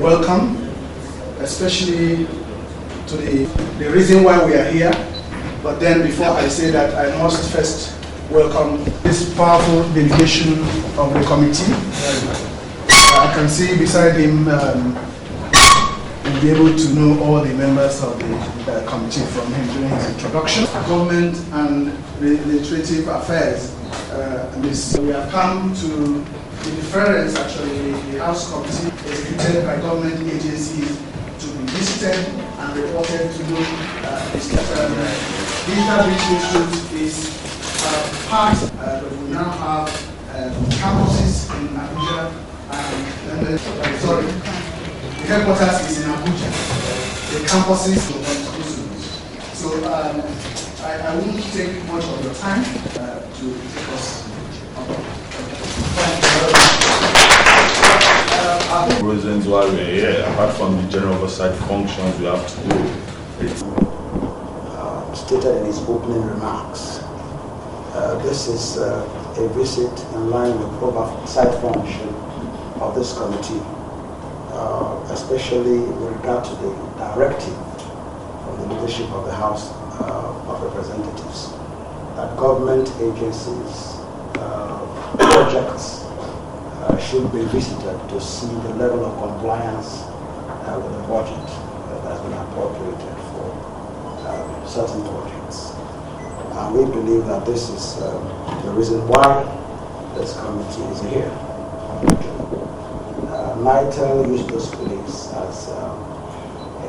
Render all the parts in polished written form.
Welcome, especially to the reason why we are here. But then before I say that, I must first welcome this powerful delegation of the committee. I can see beside him, you'll be able to know all the members of the committee from him during his introduction. Government and Legislative Affairs. We have come to the deference, actually, the House Committee executed by government agencies to be visited and reported to do Digital Bridge Institute is part, but we now have campuses in Abuja and the headquarters is in Abuja. The campuses are so I won't take much of your time to take us reasons why we're here, apart from the general oversight functions we have to do. It's stated in his opening remarks. This is a visit in line with oversight function of this committee, especially with regard to the directive from the leadership of the House of Representatives that government agencies, projects should be visited to see the level of compliance with the budget that has been appropriated for certain projects. And we believe that this is the reason why this committee is here. NITEL used this place as a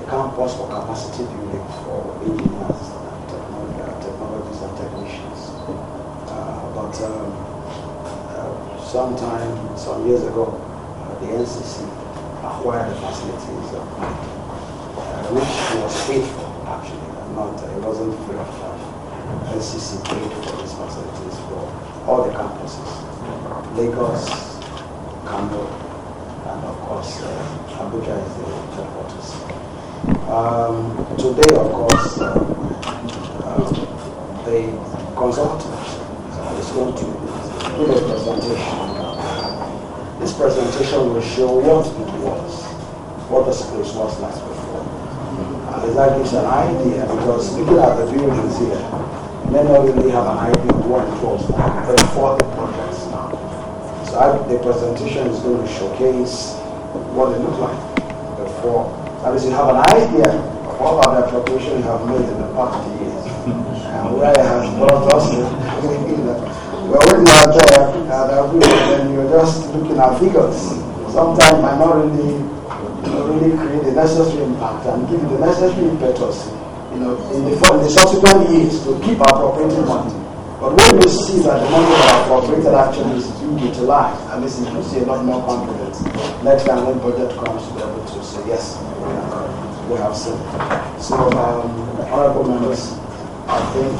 campus for capacity building for engineers and technologists and technicians. Some years ago, the NCC acquired the facilities of NITEL, which was paid for, actually. It wasn't free of charge. NCC paid for these facilities for all the campuses, Lagos, Kano, and of course, Abuja is the headquarters. Today, of course, the consultant is going to do a presentation. This presentation will show what it was, what the space was like before. And that gives an idea, because looking at the buildings here, may not really have an idea of what it was like before the projects now. So the presentation is going to showcase what it looked like before. At least you have an idea of what the appropriation you have made in the past years and where it has brought us to. Well, when you are there then you're just looking at figures. Sometimes might not really create the necessary impact and give you the necessary impetus, in the subsequent years to keep appropriating money. But when you see that the money that appropriated actually is utilized, at least you see a lot more confidence. Next time when budget comes, to be able to say, yes, we have seen. So, honorable members, I think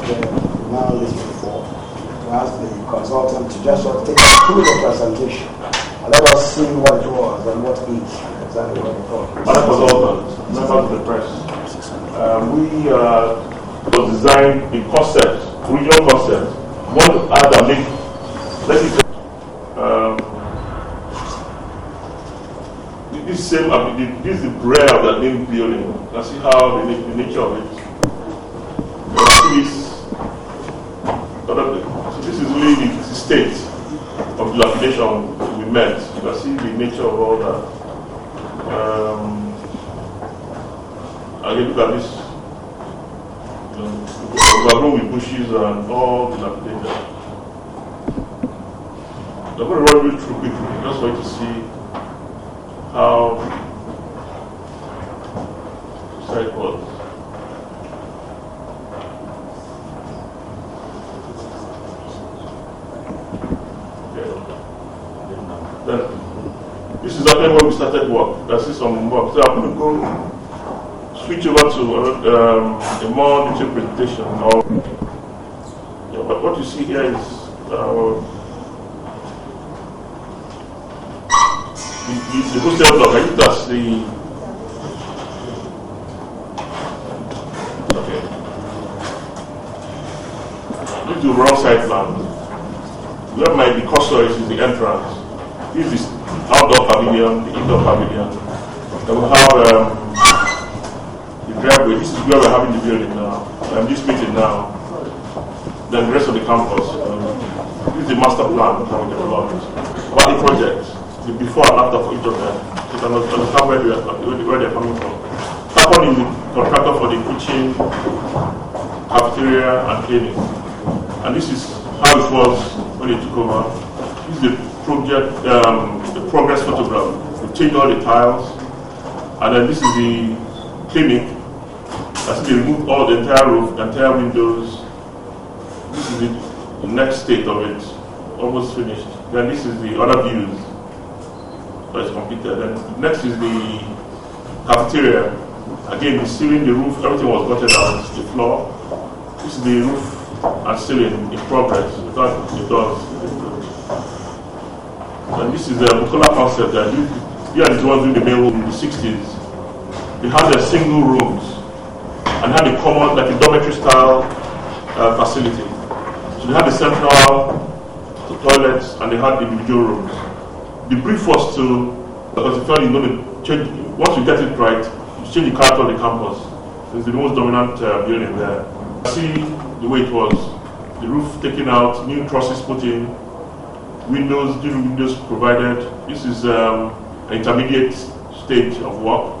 now is before we ask the consultant to just sort of take us through the presentation and let us see what it was and what is exactly what it was. Madam Consultant, members of the press, we was designed in concept, original concept. Want to add and make, let's say, this is the braille of the main building. You can see how the nature of it. So this is really the state of dilapidation we met. You can see the nature of all Again, look at this. Overgrown with bushes and all dilapidated. I'm going to run you through quickly, just for you to see how the site was. Then, this is actually where we started work. That's some work. So I'm going to go switch over to a more detailed presentation. But what you see here is the hostel block. I think that's the okay. This is the wrong side plan. Where my cursor is the entrance. This is outdoor pavilion, the indoor pavilion. Then we have the driveway. This is where we're having the building now. This meeting now. Then the rest of the campus. This is the master plan that we developed. About the project, the before and after for each of them. So you can understand where they're coming from. Second is the contractor for the kitchen, cafeteria, and cleaning. And this is how it was when they took over. This is the project, the progress photograph. We changed all the tiles, and then this is the clinic. As they removed all the entire roof, the entire windows. This is the next state of it, almost finished. Then this is the other views that is completed. Then next is the cafeteria. Again, the ceiling, the roof, everything was gutted out. The floor. This is the roof and ceiling in progress. It does. And this is the Bukola concept that here is the ones doing the main room in the 60s. They had their single rooms and had a common, like a dormitory style facility. So they had the central toilets and they had the individual rooms. The brief was to, because they felt you're going to change, once you get it right, you change the character of the campus. It's the most dominant building there. See the way it was. The roof taken out, new trusses put in, windows, new windows provided. This is an intermediate stage of work.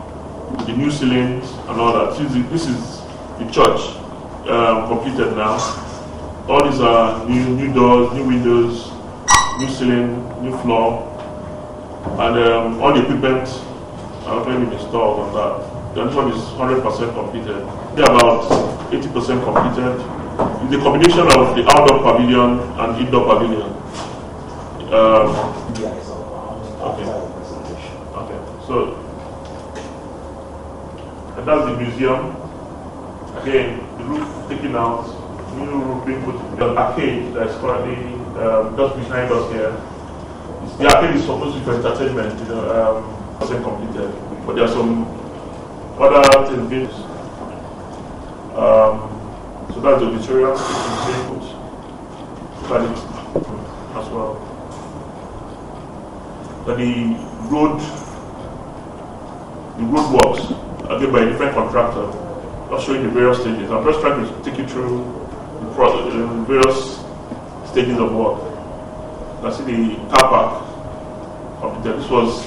The new ceilings and all that. This is the church completed now. All these are new doors, new windows, new ceiling, new floor, and all the equipment are been installed on that. The next one is 100% completed. They're about 80% completed. It's the combination of the outdoor pavilion and indoor pavilion. Okay. So and that's the museum. Again, the roof taken out, new roof being put in. The arcade that is currently just behind us here. The arcade is supposed to be for entertainment, wasn't completed. But there are some other things. So that's the auditorium, look at it as well. Then the road works again by a different contractor. I'll show you the various stages. I'm just trying to take you through the various stages of work. I see the car park completed. This was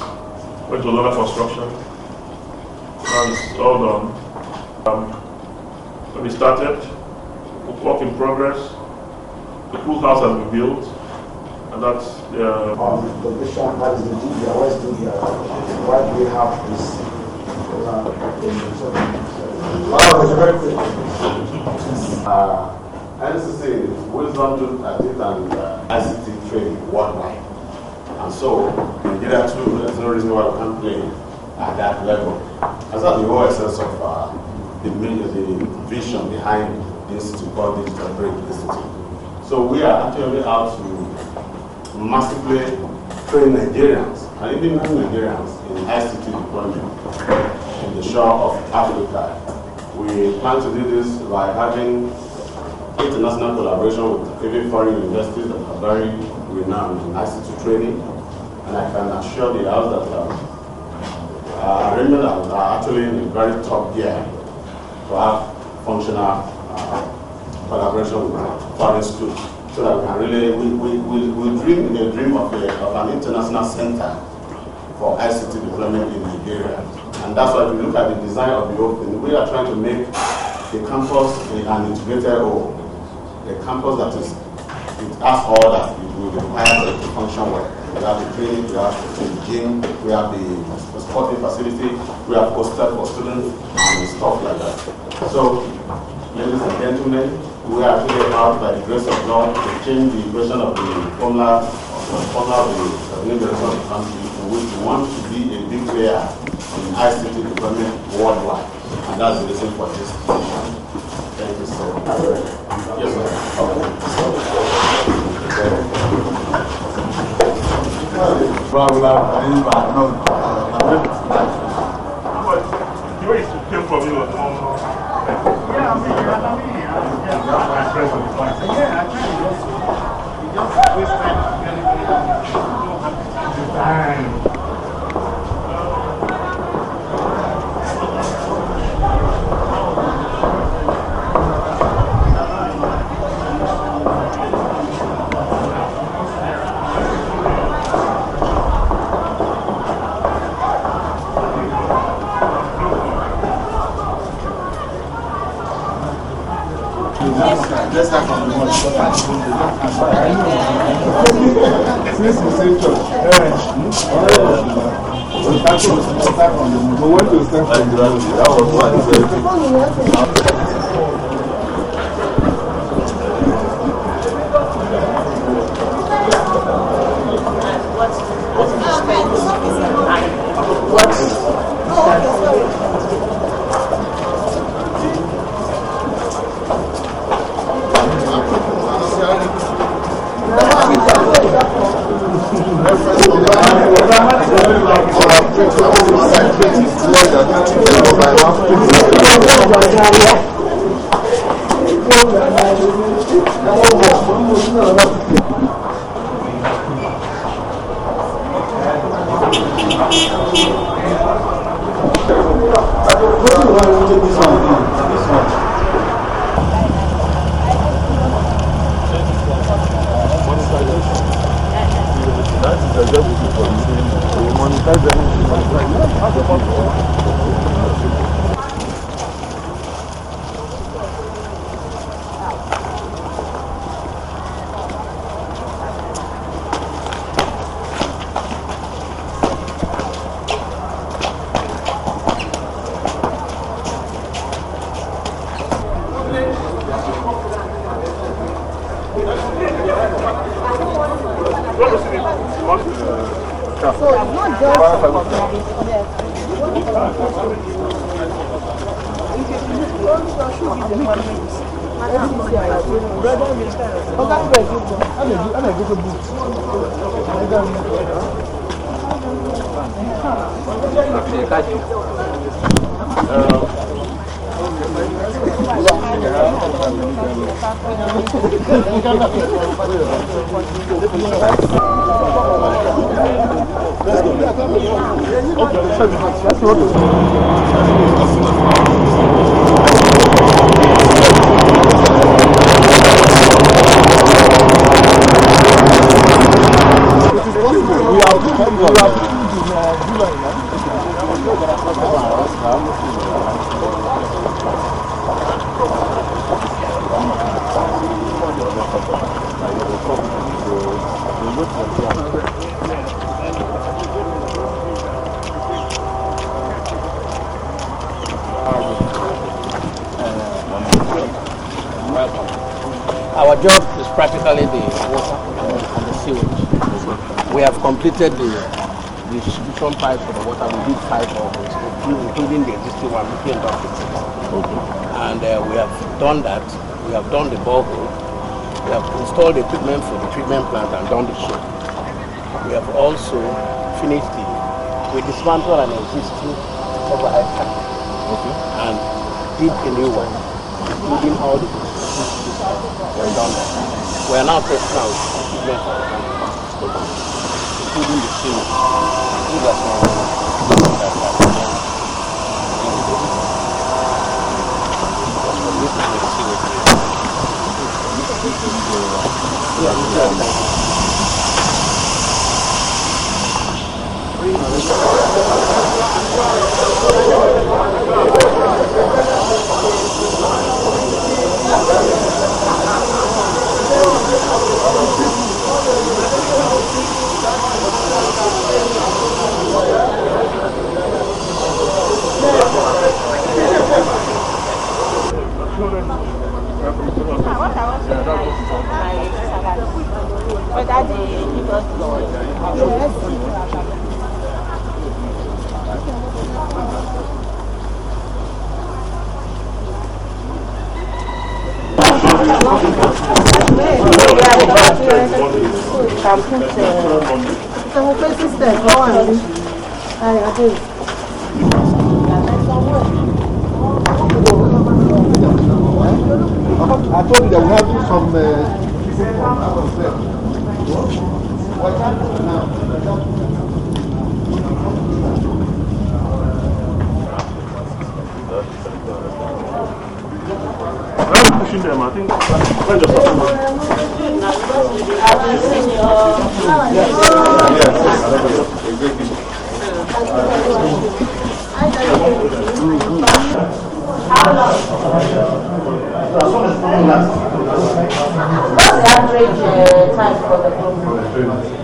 when it was under construction. Now it's all done. When we started, work in progress. The pool house has been built, and that's the question, what is the DBR? Where's DBR? Why do we have this? NCC is wisdom to it and ICT training worldwide. And so, Nigeria too, there's no reason why we can't play at that level. That's the whole essence of the vision behind the institute called Digital Bridge University. So we are actually out to massively train Nigerians and even non-Nigerians in ICT deployment in the shore of Africa. We plan to do this by having international collaboration with even foreign universities that are very renowned in ICT training. And I can assure the house that arrangements are actually in a very top gear to have functional collaboration with foreign schools, so that we can really we dream the dream of an international center for ICT development in Nigeria. area. And that's why if you look at the design of the opening, we are trying to make the campus an integrated whole. A campus that is, it has all that it will require to function well. We have the clinic, we have the gym, we have the sporting facility, we have hostel for students, and stuff like that. So, ladies and gentlemen, we are here out by the grace of God to change the equation of the formula of the new direction of the country, in which we want to be a big player in ICT development worldwide. And that's the reason for this decision. Thank you so much. Yes, sir. The way it came from you was more. Yeah, I mean, I think it just wasted time. Let's start from the one. Since we say church, we want to start from the one. That was Our job is practically the water and the sewage. We have completed the distribution pipe for the water. We did 5 of it, including the existing one between and we have done that. We have done the borehole. We have installed equipment for the treatment plant and done the ship. We have also finished we dismantled an existing overhead tank and did a new one, including all the we have done that. We are now testing out equipment for the tank, including the sewage. I told you that we have some I'm pushing them, I think. We're just What's the average time for the program?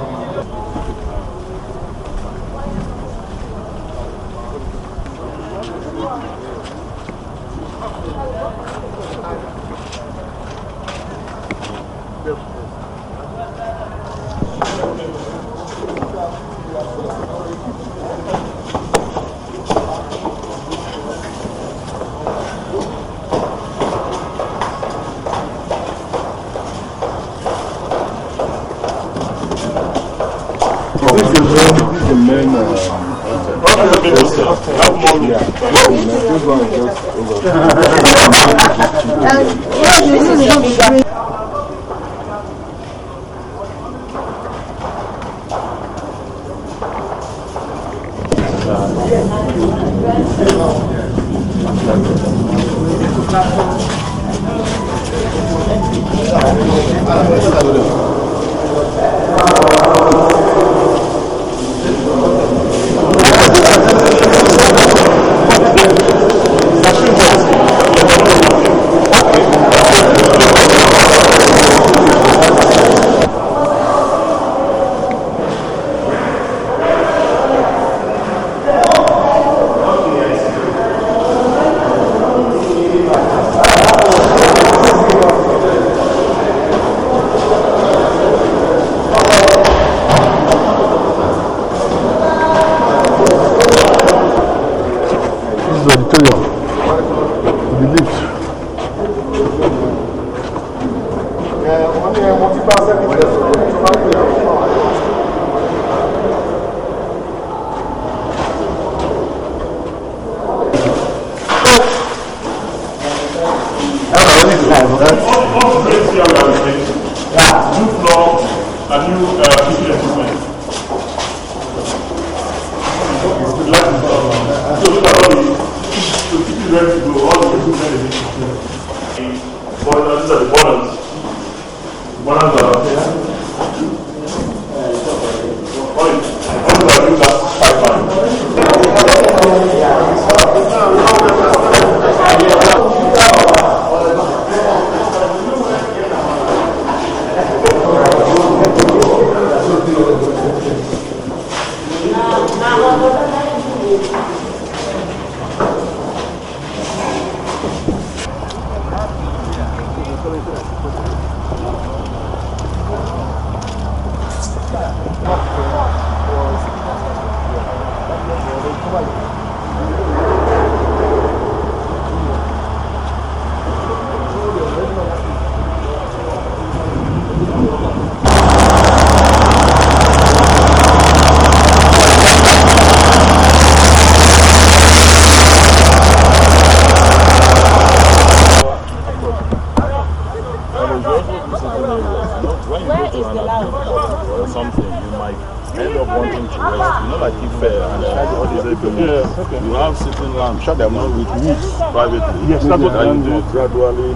Yes, that's what I do gradually. We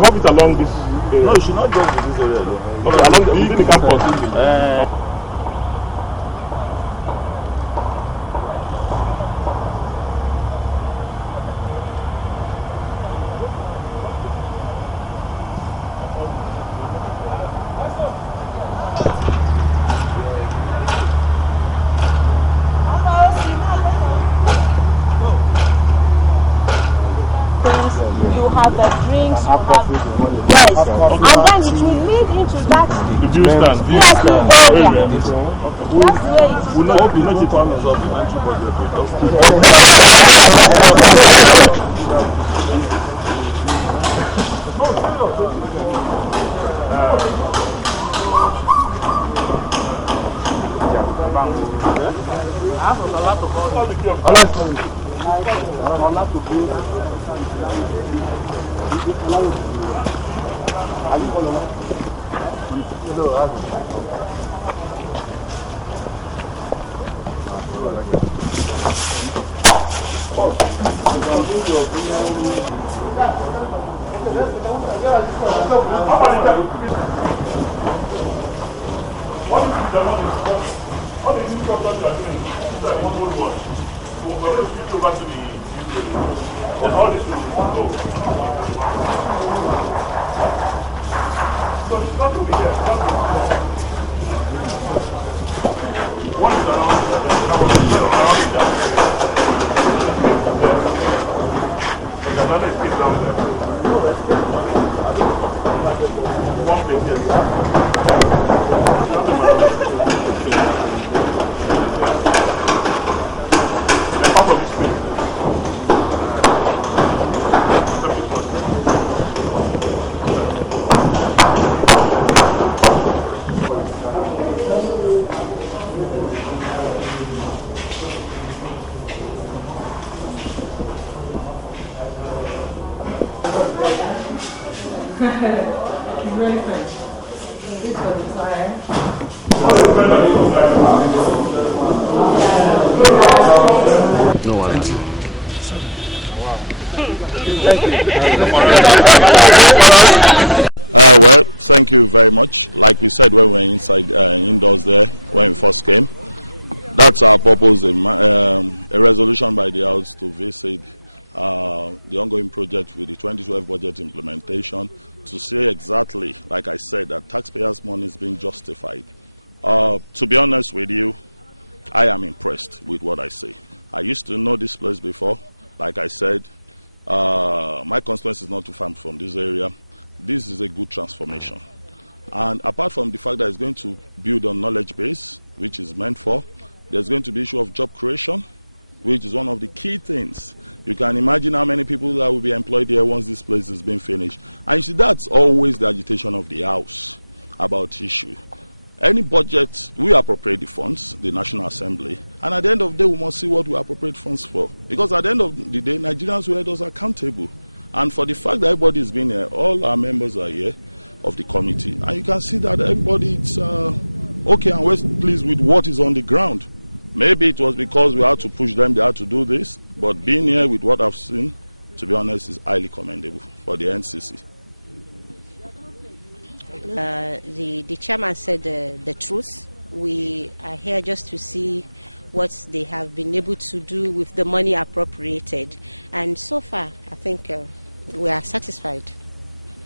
have it along this area. No, you should not just be this area alone. Okay, along within the campus. Have the drinks, yes, and then it will lead into that. The view stand. Yes, the area. That's where it will not be not departments of the country budget. No one. Well, thank you very much. Like we said when we were inside indoors there, when we first came, that's our purpose, a resolution by the House to visit the ongoing project with the 2012 budget implementation to say exactly, like I said, that taxpayers' money is being justified. To be honest with you, I am impressed with what I see. I used to know this place before. Like I said, my constituency is not too far from this area. This is a good transformation. And apart from the fact that it's going to build on knowledge base, which is meant for, there's going to be issue of job creation, which is one of the key things. You can imagine how many people that will be employed here once this place is being finished. And you see, that's always the agitation of the House about issue. Any budget, we appropriate the funds, the National Assembly, and at the end of the day, we must see what we appropriate funds for. Because at the end of the day, Nigerians will hold us accountable. And for the fact that everybody has been here, all our members are here of the committee, and you can see that everybody is okay and we're pleased with what is on the ground. Maybe it was because we had to push them, they had to do this, but being here with what I've seen, to be honest, is highly commendable for the NCC. The chairman said the truth. We are here just to see what they have been able to do with the money appropriated. And so far, I think we are satisfied.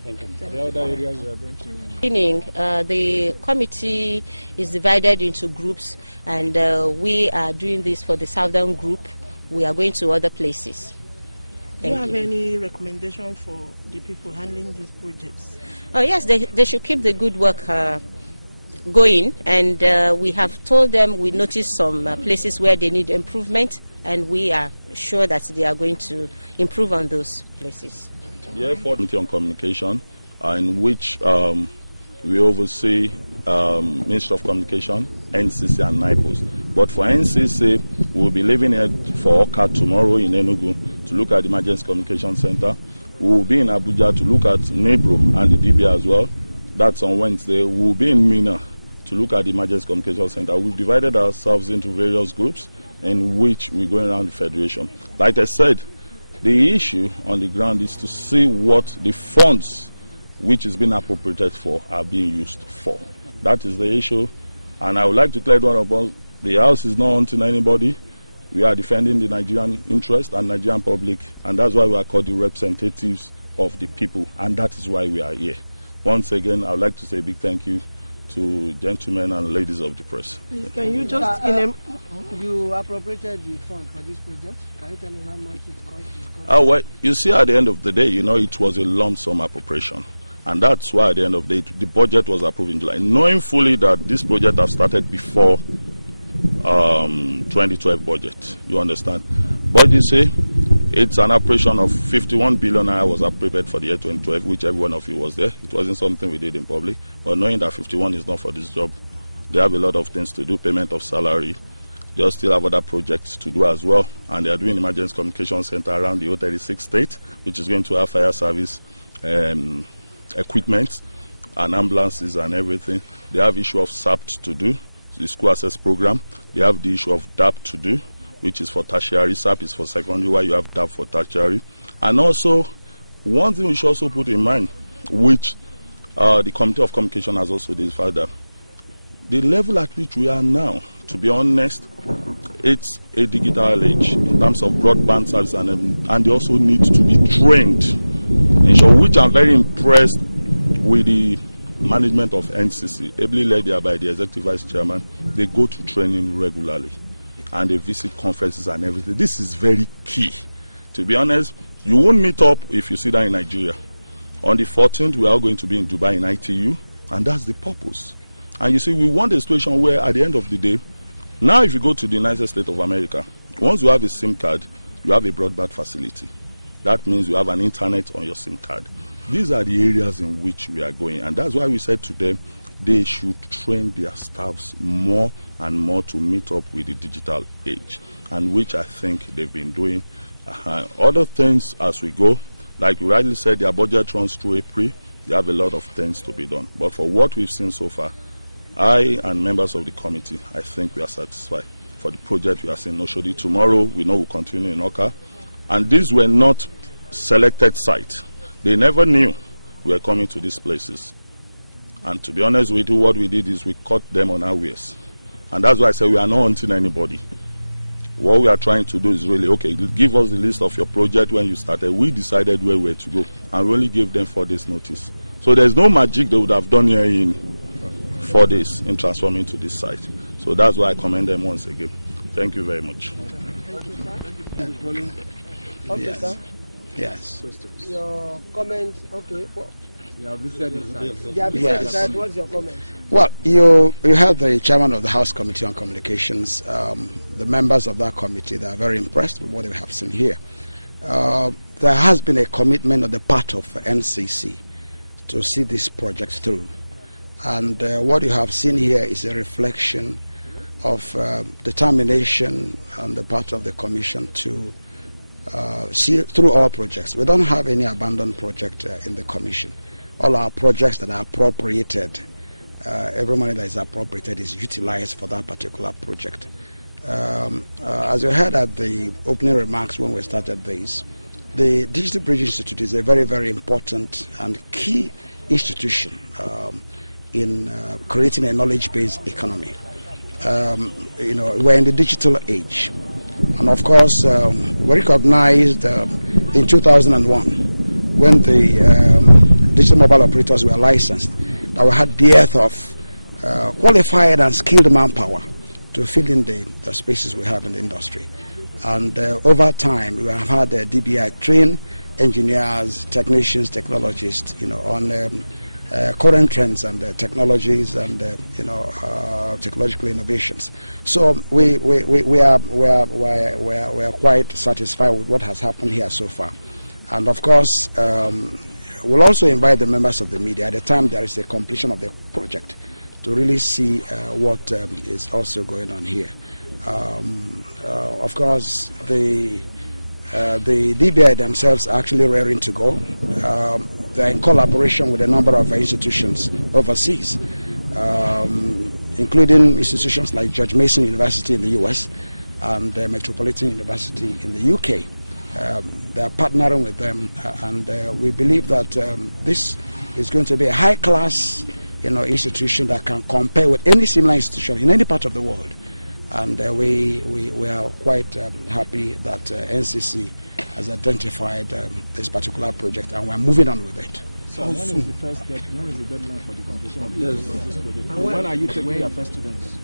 Thank you. The other areas we are going to... The committee is divided into groups, and we are doing this for the southern group. We are going to other places. Do you have any recommendation for the people handling these projects? Oh yes, they should keep the good work going, and we have told them we noticed some places where they need improvement, and we are sure that they are going to improve on those places. Yeah, for Committee on Communication, in which we oversee Ministry of Communication, NCC and NIPOS. But for NCC, we'll be leaving here for OCA tomorrow in Enugu to look at the Emergency Communication Center. We will be in Abuja to look at NEBRO and the DB as well. That's on Wednesday. We will be in Mina to look at the Emergency Communication Center. We've divided ourselves into various groups in which we're going around the Federation. Like I said, the issue on the ground is to see what the funds which is being appropriated for are being used for. That is the issue. And I would like to clear one of us, the House is not hunting anybody. We are defending the Nigerian interest and Nigerian public, and that's why we are called the representatives of the people, and that is why we are here. Once again, I would like to say a big thank you to gentlemen and ladies of the press. Can you just... You appropriated the fund for this project. Can you tell me how much it cost? Oh, well, you see, at the end of the day, you know, it was a lump sum appropriation. And that's why at the end of the day, the budget was approved in July, knowing fully that this project has started before 2012 budget. You understand? But you see, it's an operation of 51 billion naira was appropriated for the year 2012, which every one of you was there. It wasn't something we did in public. But knowing that 51 is not for this job, they have a lot of things to do, payment of salary, They still have other projects to do as well, and they are doing emergency communication center around the 36 state, which is going to have fire service equipment and ambulances and everything. They have issue of SAPT to do, the school access program. They have the issue of DAP to do, which is for tertiary. SAP is for secondary, while you have DAP for tertiary. And also, one thing we should also put in mind, which the Committee of Communication has also decided, that the level at which we are now, to be honest, it's a digital age in terms of broadband service, and they also need to be trained. Which I'm very impressed with the management of NCC, ably led there by the Executive Vice Chairman. They go to training regularly, and they visit conferences and everything. This is very key. To be honest, you won't meet up if you sit down in Nigeria. On the 14th, we are going to be in Dubai in ITU, and that's the purpose. And you see, we want a situation where at the end of the day, now if you go to the United States of America, once you have a SIM card, you have a broadband facility. That means you have an internet on your SIM card. These are the areas in which we are going, and that's why we said to them they should train their staffs more and more to meet up with the digital age, and which I think they've been doing. Other things as we go, like you rightly said, their budget runs through April. They have a lot of things to be done. But for what we've seen so far, I and members of the committee, I think we are satisfied. For the project we are seeing in Oshodi tomorrow, we know we'll continue in Oka. And these were not selected sites. They never knew we were coming to these places. And to be honest with you, what we did is we caught them on our ways. And that's why I say we are not hunting anybody. What we are trying to do is really, okay, give us the list of your project when you started. We decided where we were to go, and we only gave them 4 days notice. So there's no magic they would have done here in 4 days in transforming to this site. So that's why I commend them once again. Thank you very much. Thank you, sir. Okay, Yes. sir. Yes. Your comment, okay. Well, You have visited the site. they have Yes. decided, what's your comment? Well, you heard the chairman of the House Committee on Communications. The members of that committee, they are very impressed with what they have seen here. There has been a commitment on the part of NCC to see this project through. And what you have seen here is a reflection of determination on the part of the Commission to see through all projects. We don't have any abandoned project in the Commission. All our projects that are appropriated, every money that is appropriated is utilized for that particular project. As you heard at the opening remarks when we started this, the Digital Bridge Institute is a very, very important and key institution in creating a knowledge-based economy. We're in the digital age. And of course, we recognized in 2001, when the digital mobile operators were licensed, that we had dearth of qualified and skilled manpower to fill in the spaces we have in the industry. And over time, we have had DBI train engineers, technicians, technologists, on current trends and technologies and technological innovations. So we are quite satisfied with what has happened here so far. And of course, we'll also invite the members of the media at the time there is a completion of the project to really see what is also going on here. Of course, the DBI themselves are actually raring to go. They're in collaboration with a number of institutions overseas, including institutions like George Mason University in the US and Metropolitan University in the UK. They are partnering with them, and we believe that this is going to be a high-class, institution that can compare with any similar institution in any part of the world. And we are quite happy that NCC has identified this particular project, and we're moving on with it. So when is the deadline for the completion of this project? And when are you taking your first students?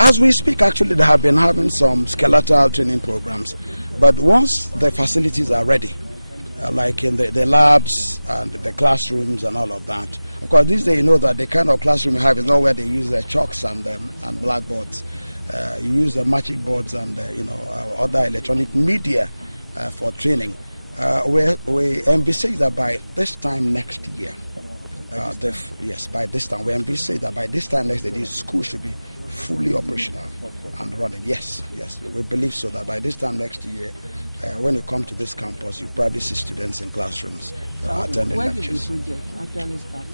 As we speak, actually, they have been having some skeletal training programs. But once the facilities are ready, like in the labs and the classrooms and all of that, of course, these days you know that the kind of classroom you have is not where they use chalks and blackboards. You use the magic boards and other electronic media for training. We envisage that by this time next year, by this time we envisage that by this time next year, the school should be fully operational and running. Yes, we believe so that by this time next year, when you come to this campus, you probably see students in classrooms attending lectures. When did the project actually start?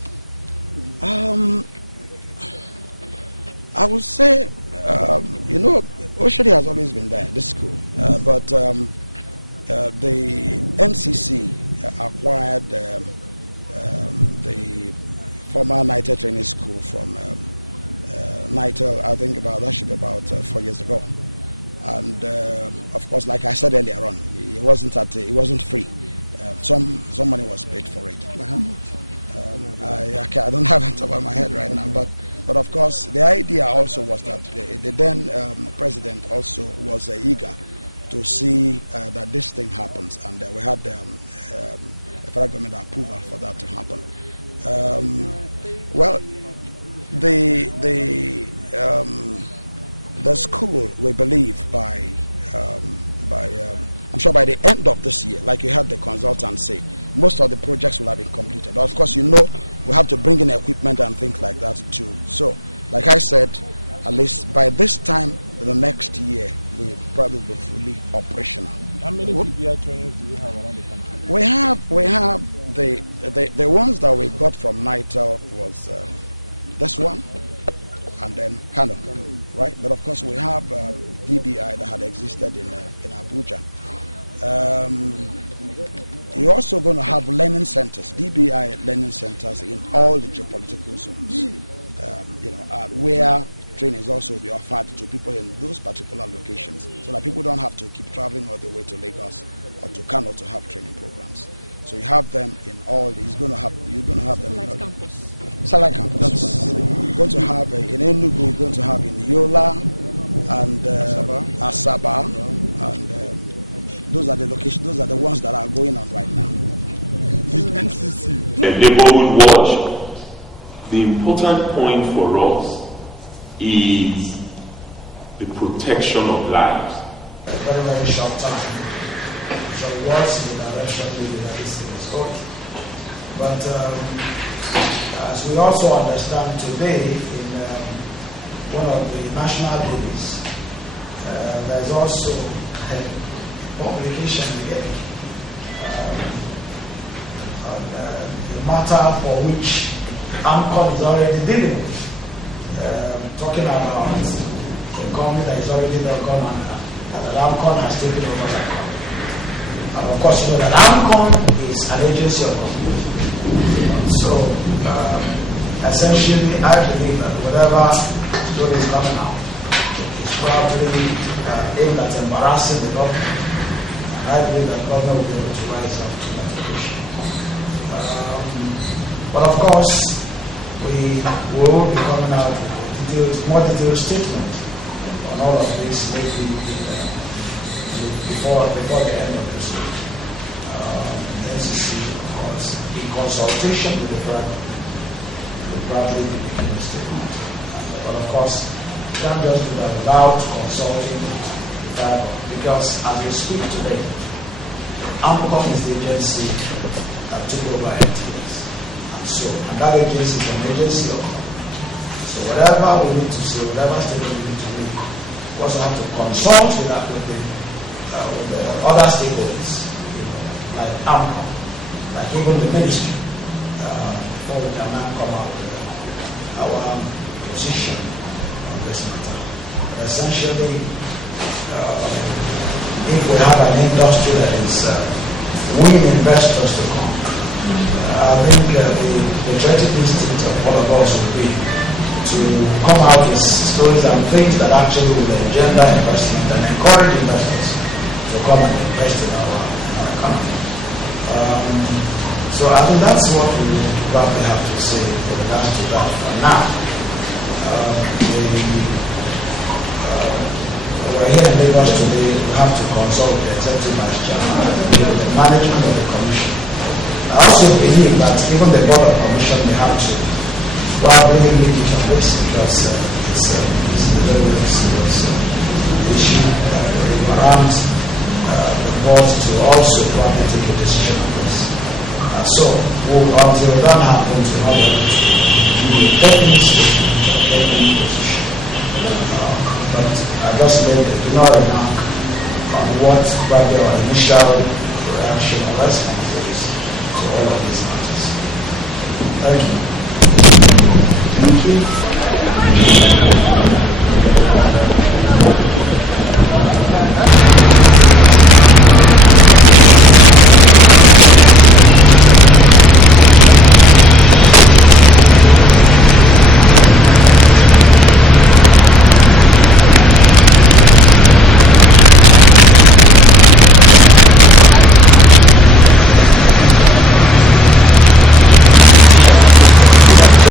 I would say, Oshodi has always been there, this school, but the NCC acquired the former NITEL training school from NITEL, I think that should be about 4 years ago. And of course, like I said earlier on, it wasn't free. Some money was paid for it. I don't have it top of my head right now, but of course the idea also was that the then president also was eager to see that this thing happens, and we had the federal government approval for that to happen. The school, we believe by I'm sure by the end of this year, like you had the consultant say, most of the projects will have been completed. But of course, we have to bring in equipment and things like that too. So, like I said, at least by this time, the next year, we probably will be fully operational. How many DBI trainers do you have around the country? We have the ones that we got from NITEL was this one, and then Kano, right? But of course, we have DBI that had existed in Abuja. You're also going to have learning centers, DBI learning centers in all the geopolitical zones, where training also will be offered to people in those particular locations, so that people don't have to keep traveling all the way to Lagos or to Kano to have training programs. So you have them in all. You're going to have them in all. Campus. Satellite campus. You're going to have in Enugu. You're going to have in Yola and Asaba, and those are the locations. Those are the ones that are going on right now. The NCC. The neighborhood watch. The important point for us is the protection of lives. A very, very short time. So it was in the direction that this thing is going. But as we also understand today, in one of the national days, there's also a publication again on the matter for which AMCON is already dealing with. Talking about a company that is already there gone under, that AMCON has taken over that company. And of course, you know that AMCON is an agency of government. So, essentially, I believe that whatever story is coming out is probably aimed at embarrassing the government. And I believe that government will be able to rise up to that occasion. But of course, we will be coming out with a more detailed statement on all of this maybe before the end of this week. The NCC, of course, in consultation with the federal government, will probably be making a statement. But of course, you can't just do that without consulting the federal government, because as we speak today, AMCON is the agency that took over NTS. And that agency is an agency of government. So whatever we need to say, whatever statement we need to make, we also have to consult with the other stakeholders, like AMCON, like even the ministry, before we can now come out with our position on this matter. But essentially, if we have an industry that is winning investors to come, I think the creative instinct of all of us will be to come out with stories and things that actually will engender investment and encourage investors to come and invest in our economy. So I think that's what we probably have to say with regards to that for now. We're here in Lagos today. We have to consult with the executive vice chairman, the management of the commission. I also believe that even the board of commission may have to probably look into this, because it's a very, very serious issue around the board to also probably take a decision on this. So until that happens, we will definitely stay in a definite position. but I just made a general remark on what probably our initial reaction or response is to all of these matters. Thank you. Thank you.